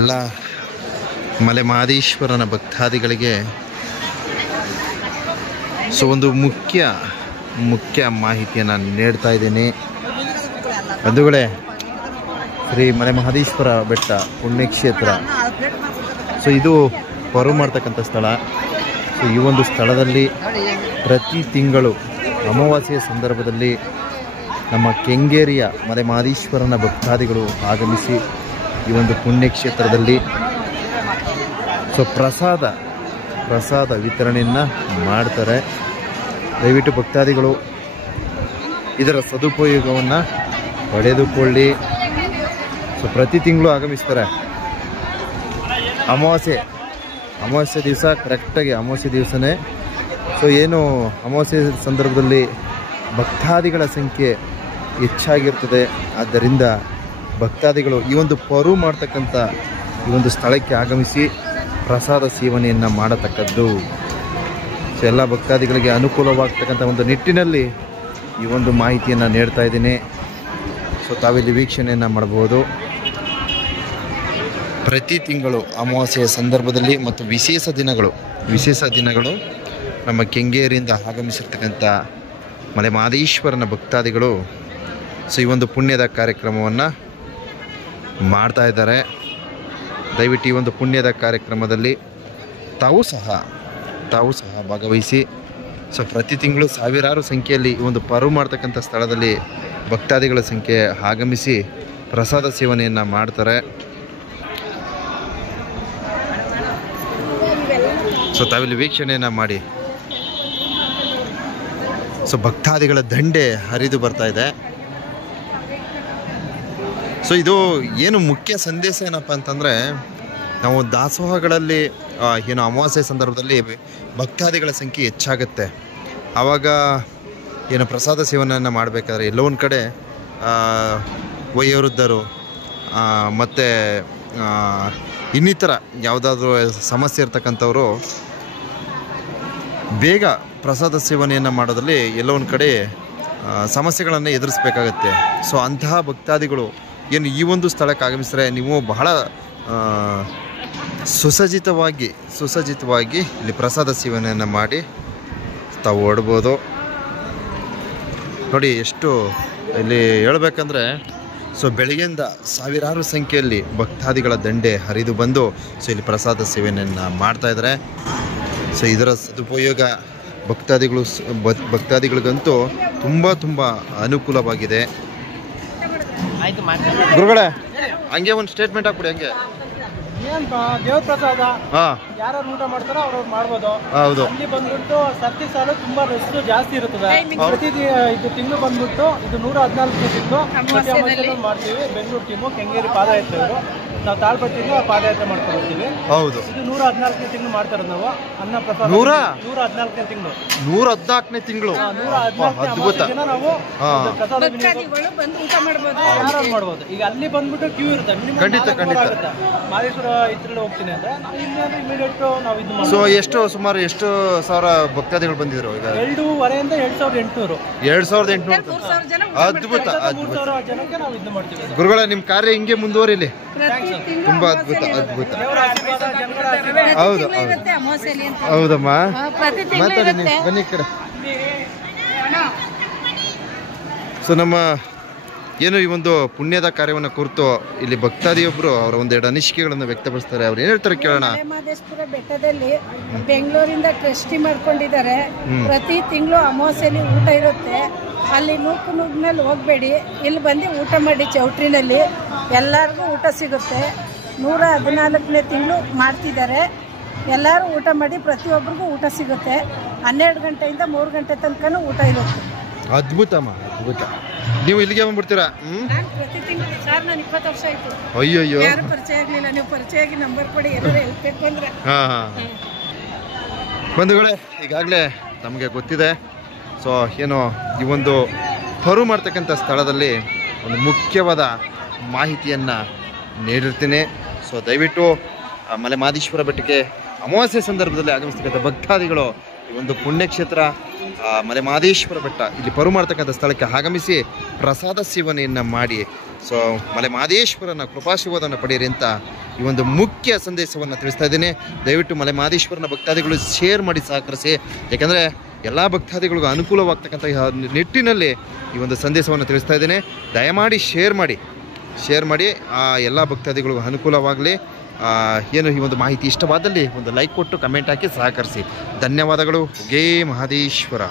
ಎಲ್ಲ ಮಲೆ ಮಹದೇಶ್ವರನ ಭಕ್ತಾದಿಗಳಿಗೆ ಒಂದು ಮುಖ್ಯ ಮಾಹಿತಿಯನ್ನು ನೀಡ್ತಾ ಇದ್ದೀನಿ. ಬಂಧುಗಳೇ, ಶ್ರೀ ಮಲೆ ಮಹದೇಶ್ವರ ಬೆಟ್ಟ ಪುಣ್ಯಕ್ಷೇತ್ರ. ಇದು ಪರು ಮಾಡ್ತಕ್ಕಂಥ ಸ್ಥಳ. ಈ ಒಂದು ಸ್ಥಳದಲ್ಲಿ ಪ್ರತಿ ತಿಂಗಳು ಅಮಾವಾಸ್ಯೆಯ ಸಂದರ್ಭದಲ್ಲಿ ನಮ್ಮ ಕೆಂಗೇರಿಯ ಮಲೆ ಮಹದೇಶ್ವರನ ಭಕ್ತಾದಿಗಳು ಆಗಮಿಸಿ ಈ ಒಂದು ಪುಣ್ಯಕ್ಷೇತ್ರದಲ್ಲಿ ಪ್ರಸಾದ ವಿತರಣೆಯನ್ನು ಮಾಡ್ತಾರೆ. ದಯವಿಟ್ಟು ಭಕ್ತಾದಿಗಳು ಇದರ ಸದುಪಯೋಗವನ್ನು ಪಡೆದುಕೊಳ್ಳಿ. ಪ್ರತಿ ತಿಂಗಳು ಆಗಮಿಸ್ತಾರೆ. ಅಮಾವಾಸ್ಯೆ ದಿವಸ ಕರೆಕ್ಟಾಗಿ ಅಮಾವಾಸ್ಯೆ ದಿವಸನೇ ಏನು ಅಮಾವಾಸ್ಯೆ ಸಂದರ್ಭದಲ್ಲಿ ಭಕ್ತಾದಿಗಳ ಸಂಖ್ಯೆ ಹೆಚ್ಚಾಗಿರ್ತದೆ. ಆದ್ದರಿಂದ ಭಕ್ತಾದಿಗಳು ಈ ಒಂದು ಪರು ಮಾಡ್ತಕ್ಕಂಥ ಈ ಒಂದು ಸ್ಥಳಕ್ಕೆ ಆಗಮಿಸಿ ಪ್ರಸಾದ ಸೇವನೆಯನ್ನು ಮಾಡತಕ್ಕದ್ದು. ಎಲ್ಲ ಭಕ್ತಾದಿಗಳಿಗೆ ಅನುಕೂಲವಾಗ್ತಕ್ಕಂಥ ಒಂದು ನಿಟ್ಟಿನಲ್ಲಿ ಈ ಒಂದು ಮಾಹಿತಿಯನ್ನು ನೀಡ್ತಾ ಇದ್ದೀನಿ. ತಾವಿಲ್ಲಿ ವೀಕ್ಷಣೆಯನ್ನು ಮಾಡಬಹುದು. ಪ್ರತಿ ತಿಂಗಳು ಅಮಾವಾಸ್ಯೆಯ ಸಂದರ್ಭದಲ್ಲಿ ಮತ್ತು ವಿಶೇಷ ದಿನಗಳು ನಮ್ಮ ಕೆಂಗೇರಿಯಿಂದ ಆಗಮಿಸಿರ್ತಕ್ಕಂಥ ಮಲೆ ಮಹದೇಶ್ವರನ ಭಕ್ತಾದಿಗಳು ಈ ಒಂದು ಪುಣ್ಯದ ಕಾರ್ಯಕ್ರಮವನ್ನು ಮಾಡ್ತಾ ಇದ್ದಾರೆ. ದಯವಿಟ್ಟು ಈ ಒಂದು ಪುಣ್ಯದ ಕಾರ್ಯಕ್ರಮದಲ್ಲಿ ತಾವು ಸಹ ಭಾಗವಹಿಸಿ. ಪ್ರತಿ ತಿಂಗಳು ಸಾವಿರಾರು ಸಂಖ್ಯೆಯಲ್ಲಿ ಈ ಒಂದು ಪರು ಮಾಡ್ತಕ್ಕಂಥ ಸ್ಥಳದಲ್ಲಿ ಭಕ್ತಾದಿಗಳ ಸಂಖ್ಯೆ ಆಗಮಿಸಿ ಪ್ರಸಾದ ಸೇವನೆಯನ್ನು ಮಾಡ್ತಾರೆ. ತಾವಿಲ್ಲಿ ವೀಕ್ಷಣೆಯನ್ನು ಮಾಡಿ. ಭಕ್ತಾದಿಗಳ ದಂಡೆ ಹರಿದು ಬರ್ತಾ ಇದೆ. ಇದು ಏನು ಮುಖ್ಯ ಸಂದೇಶ ಏನಪ್ಪ ಅಂತಂದರೆ, ನಾವು ದಾಸೋಹಗಳಲ್ಲಿ ಏನು ಅಮಾವಾಸ್ಯೆ ಸಂದರ್ಭದಲ್ಲಿ ಭಕ್ತಾದಿಗಳ ಸಂಖ್ಯೆ ಹೆಚ್ಚಾಗುತ್ತೆ. ಆವಾಗ ಏನು ಪ್ರಸಾದ ಸೇವನೆಯನ್ನು ಮಾಡಬೇಕಾದ್ರೆ ಎಲ್ಲೋ ಒಂದು ಕಡೆ ವಯೋವೃದ್ಧರು ಮತ್ತು ಇನ್ನಿತರ ಯಾವುದಾದ್ರೂ ಸಮಸ್ಯೆ ಇರ್ತಕ್ಕಂಥವರು ಬೇಗ ಪ್ರಸಾದ ಸೇವನೆಯನ್ನು ಮಾಡೋದ್ರಲ್ಲಿ ಎಲ್ಲೋ ಒಂದು ಕಡೆ ಸಮಸ್ಯೆಗಳನ್ನು ಎದುರಿಸಬೇಕಾಗತ್ತೆ. ಅಂತಹ ಭಕ್ತಾದಿಗಳು ಏನು ಈ ಒಂದು ಸ್ಥಳಕ್ಕೆ ಆಗಮಿಸಿದ್ರೆ ನೀವು ಬಹಳ ಸುಸಜ್ಜಿತವಾಗಿ ಇಲ್ಲಿ ಪ್ರಸಾದ ಸೇವನೆಯನ್ನು ಮಾಡಿ ತಾವು ಓಡ್ಬೋದು. ನೋಡಿ ಎಷ್ಟು ಇಲ್ಲಿ ಹೇಳ್ಬೇಕಂದ್ರೆ ಬೆಳಗ್ಗೆಯಿಂದ ಸಾವಿರಾರು ಸಂಖ್ಯೆಯಲ್ಲಿ ಭಕ್ತಾದಿಗಳ ದಂಡೆ ಹರಿದು ಬಂದು ಇಲ್ಲಿ ಪ್ರಸಾದ ಸೇವನೆಯನ್ನು ಮಾಡ್ತಾಯಿದ್ದಾರೆ. ಇದರ ಸದುಪಯೋಗ ಭಕ್ತಾದಿಗಳಿಗಂತೂ ತುಂಬ ಅನುಕೂಲವಾಗಿದೆ. ಗುರುಗಳೇ, ಹಂಗೆ ಒಂದು ಸ್ಟೇಟ್ಮೆಂಟ್ ಹಾಕ್ಬಿಡಿ. ಹಂಗೆ ದೇವ್ರ ಪ್ರಸಾದ ಯಾರು ಊಟ ಮಾಡ್ತಾರೋ ಅವ್ರು ಮಾಡ್ಬೋದು. ಹೌದು. ಅಲ್ಲಿ ಬಂದ್ಬಿಟ್ಟು ಸರ್ತಿ ಸಾಲು ತುಂಬಾ ರೆಸ್ಟ್ ಜಾಸ್ತಿ ಇರುತ್ತದೆ. ಪ್ರತಿ ಇದು ತಿಂಗಳು ಬಂದ್ಬಿಟ್ಟು ಇದು 114ನೇ ತಿಂಗಳು ಮಾಡ್ತೀವಿ. ಬೆಂಗಳೂರು ಟೀಮು ಕೆಂಗೇರಿ ಪಾದಯಾತ್ರೆಯವರು ನಾವು ತಾಳ್ಪಟ್ಟಿಂದ ಪಾದಯಾತ್ರೆ ಮಾಡ್ಕೊಂಡು ಹೋಗ್ತೀವಿ. ಹೌದು. ಇದು 114ನೇ ತಿಂಗಳು ಮಾಡ್ತಾರ ನಾವು ಅನ್ನ ಪ್ರಸಾದ. 114ನೇ ತಿಂಗಳು 114ನೇ ತಿಂಗಳು ಅದ್ಭುತ. ನಾವು ಪ್ರಸಾದ ಆರಾಮ್ ಮಾಡ್ಬೋದು. ಈಗ ಅಲ್ಲಿ ಬಂದ್ಬಿಟ್ಟು ಕ್ಯೂ ಇರುತ್ತೆ. ಖಂಡಿತ ಮಹದೇಶ್ವರ ಇದ್ರಲ್ಲಿ ಹೋಗ್ತೀನಿ ಅಂದ್ರೆ ಇಮಿಡಿಯೇಟ್ ನಾವು ಇದು ಎಷ್ಟು ಸುಮಾರು ಎಷ್ಟು ಸಾವಿರ ಭಕ್ತಾದಿಗಳು ಬಂದಿದ್ರು? ಈಗ 2,500 2800 ಅದ್ಭುತ. 3,000 ಜನಕ್ಕೆ ನಾವು ಇದು ಮಾಡ್ತೀವಿ. ಗುರುಗಳ ನಿಮ್ಮ ಕಾರ್ಯ ಹಿಂಗೆ ಮುಂದುವರಿಲಿ. ತುಂಬಾ ಅದ್ಭುತ. ಹೌದಮ್ಮ, ಮಾತಾಡಿ, ಬನ್ನಿ ಕಡೆ. ನಮ್ಮ ಏನು ಈ ಒಂದು ಪುಣ್ಯದ ಕಾರ್ಯವನ್ನು ಕುರಿತು ಇಲ್ಲಿ ಭಕ್ತಾದಿಯೊಬ್ಬರು ಅವರ ಒಂದೆರಡು ಅನಿಸಿಕೆಗಳನ್ನು ವ್ಯಕ್ತಪಡಿಸ್ತಾರೆ. ಅವ್ರು ಏನ್ ಹೇಳ್ತಾರೆ ಕೇಳೋಣ. ಮಹದೇಶ್ವರ ಬೆಟ್ಟದಲ್ಲಿ ಬೆಂಗಳೂರಿಂದ ಟ್ರಸ್ಟಿ ಮಾಡ್ಕೊಂಡಿದ್ದಾರೆ. ಪ್ರತಿ ತಿಂಗಳು ಅಮಾವಾಸ್ಯೆಯಲ್ಲಿ ಊಟ ಇರುತ್ತೆ. ಅಲ್ಲಿ ನೂಕಿನಲ್ಲಿ ಹೋಗಬೇಡಿ, ಇಲ್ಲಿ ಬಂದು ಊಟ ಮಾಡಿ. ಚೌಟ್ರಿನಲ್ಲಿ ಎಲ್ಲರಿಗೂ ಊಟ ಸಿಗುತ್ತೆ. 114ನೇ ತಿಂಗಳು ಮಾಡ್ತಿದ್ದಾರೆ. ಎಲ್ಲರೂ ಊಟ ಮಾಡಿ, ಪ್ರತಿಯೊಬ್ಬರಿಗೂ ಊಟ ಸಿಗುತ್ತೆ. 12 ಗಂಟೆಯಿಂದ 3 ಗಂಟೆ ತನಕ ಊಟ ಇರುತ್ತೆ. ಅದ್ಭುತಮ್ಮ, ಅದ್ಭುತ. ನೀವು ಇಲ್ಲಿಗೆ ಬಂದ್ಬಿಡ್ತೀರಾ? ಪ್ರತಿ ತಿಂಗಳು ಸರ್, ನಾನು 20 ವರ್ಷ ಆಯ್ತು. ಅಯ್ಯೋ, ಯಾರು ಪರಿಚಯ ಆಗಲಿಲ್ಲ. ನೀವು ಪರಿಚಯ ಆಗಿ ನಂಬರ್ ಕೊಡಿ, ಏನಾದ್ರು ಹೆಲ್ಪ್ ಬೇಕು ಅಂದ್ರೆ. ಬಂಧುಗಳೇ, ಈಗಾಗಲೇ ನಮಗೆ ಗೊತ್ತಿದೆ. ಏನು ಈ ಒಂದು ಪರು ಮಾಡ್ತಕ್ಕಂಥ ಸ್ಥಳದಲ್ಲಿ ಒಂದು ಮುಖ್ಯವಾದ ಮಾಹಿತಿಯನ್ನು ನೀಡಿರ್ತೀನಿ. ದಯವಿಟ್ಟು ಮಲೆ ಮಹದೇಶ್ವರ ಬೆಟ್ಟಕ್ಕೆ ಅಮಾವಾಸ್ಯೆ ಸಂದರ್ಭದಲ್ಲಿ ಆಗಮಿಸ್ತಕ್ಕಂಥ ಭಕ್ತಾದಿಗಳು ಈ ಒಂದು ಪುಣ್ಯಕ್ಷೇತ್ರ ಮಲೆ ಮಹದೇಶ್ವರ ಬೆಟ್ಟ ಇಲ್ಲಿ ಪರು ಮಾಡ್ತಕ್ಕಂಥ ಸ್ಥಳಕ್ಕೆ ಆಗಮಿಸಿ ಪ್ರಸಾದ ಸೇವನೆಯನ್ನು ಮಾಡಿ ಸೊ ಮಲೆ ಮಹದೇಶ್ವರನ ಕೃಪಾಶೀರ್ವಾದವನ್ನು ಪಡೆಯಿರಿ ಅಂತ ಈ ಒಂದು ಮುಖ್ಯ ಸಂದೇಶವನ್ನು ತಿಳಿಸ್ತಾ ಇದ್ದೀನಿ. ದಯವಿಟ್ಟು ಮಲೆ ಮಹದೇಶ್ವರನ ಭಕ್ತಾದಿಗಳು ಶೇರ್ ಮಾಡಿ ಸಹಕರಿಸಿ, ಯಾಕಂದರೆ ಎಲ್ಲ ಭಕ್ತಾದಿಗಳಿಗೂ ಅನುಕೂಲವಾಗ್ತಕ್ಕಂಥ ನಿಟ್ಟಿನಲ್ಲಿ ಈ ಒಂದು ಸಂದೇಶವನ್ನು ತಿಳಿಸ್ತಾ ಇದ್ದೇನೆ. ದಯಮಾಡಿ ಶೇರ್ ಮಾಡಿ ಎಲ್ಲ ಭಕ್ತಾದಿಗಳಿಗೂ ಅನುಕೂಲವಾಗಲಿ. ಏನು ಈ ಒಂದು ಮಾಹಿತಿ ಇಷ್ಟವಾದಲ್ಲಿ ಒಂದು ಲೈಕ್ ಕೊಟ್ಟು ಕಮೆಂಟ್ ಹಾಕಿ ಸಹಕರಿಸಿ. ಧನ್ಯವಾದಗಳು. ಜೈ ಮಹದೇಶ್ವರ.